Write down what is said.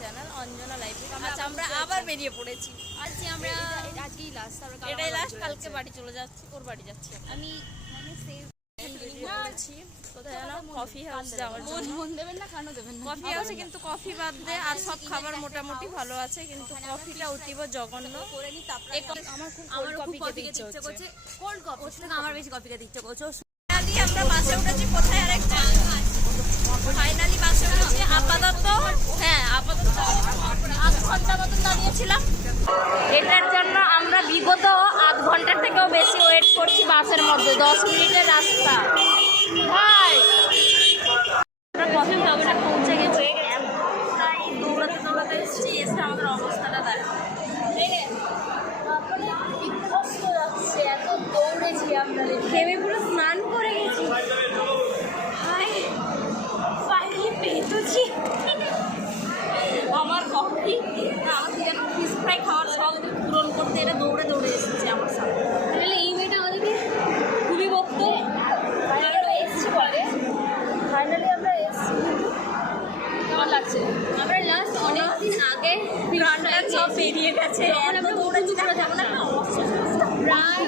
Channel Anjana library. আচ্ছা আমরা আবার বেরিয়ে পড়েছি। আজকে আমরা আজকেই লাস্ট, এটাই লাস্ট, কালকে বাড়ি চলে যাচ্ছি, ওর বাড়ি যাচ্ছি। আমি মানে সেভ করেছি কোথায় জানো, কফি হাউস যাওয়ার জন্য। মন দেবেন না, কেন দেবেন না? কফি হাউসে কিন্তু কফি বাদ দিয়ে আর সব খাবার মোটামুটি ভালো আছে, কিন্তু কফিটা অতীব জঘন্য। আমার খুব কফি খেতে ইচ্ছে করছে, কোল্ড কফি। ওর থেকে আমার বেশি কফি খেতে ইচ্ছে করছে। ফাইনালি আমরা বাসে উঠেছি, কোথায় আরেকটা ফাইনালি বাসে উঠেছি। আপাতত আধ ঘন্টা মতন দাঁড়িয়েছিলাম। এটার জন্য আমরা বিগত আধ ঘন্টার থেকেও বেশি ওয়েট করছি বাসের মধ্যে। 10 মিনিটের রাস্তা। ভাই আমরা কফি হাউসে পৌঁছে গেছি, তাই দৌড়াতে দৌড়াতে এসেছি। এসে আমাদের অবস্থাটা দেখো, কষ্ট যাচ্ছে, এত দৌড়েছি আমরা, ঘেমে পুরো স্নান করে গেছি। ফাইনালি পেয়েছি আমার কফি। আমাদের যেন ফিশ ফ্রাই খাওয়ার শখ পূরণ করতে এটা দৌড়ে দৌড়ে এসেছে আমার সাথে। তাহলে এই মেয়েটা আমাদেরকে খুবই বকতো। ফাইনালি এসেছি বলে, ফাইনালি আমরা এসেছি। কেমন লাগছে? আমরা লাস্ট অনেকদিন আগে প্রাণটা সব বেরিয়ে গেছে, এত দৌড়েছি, যাবো না প্রায়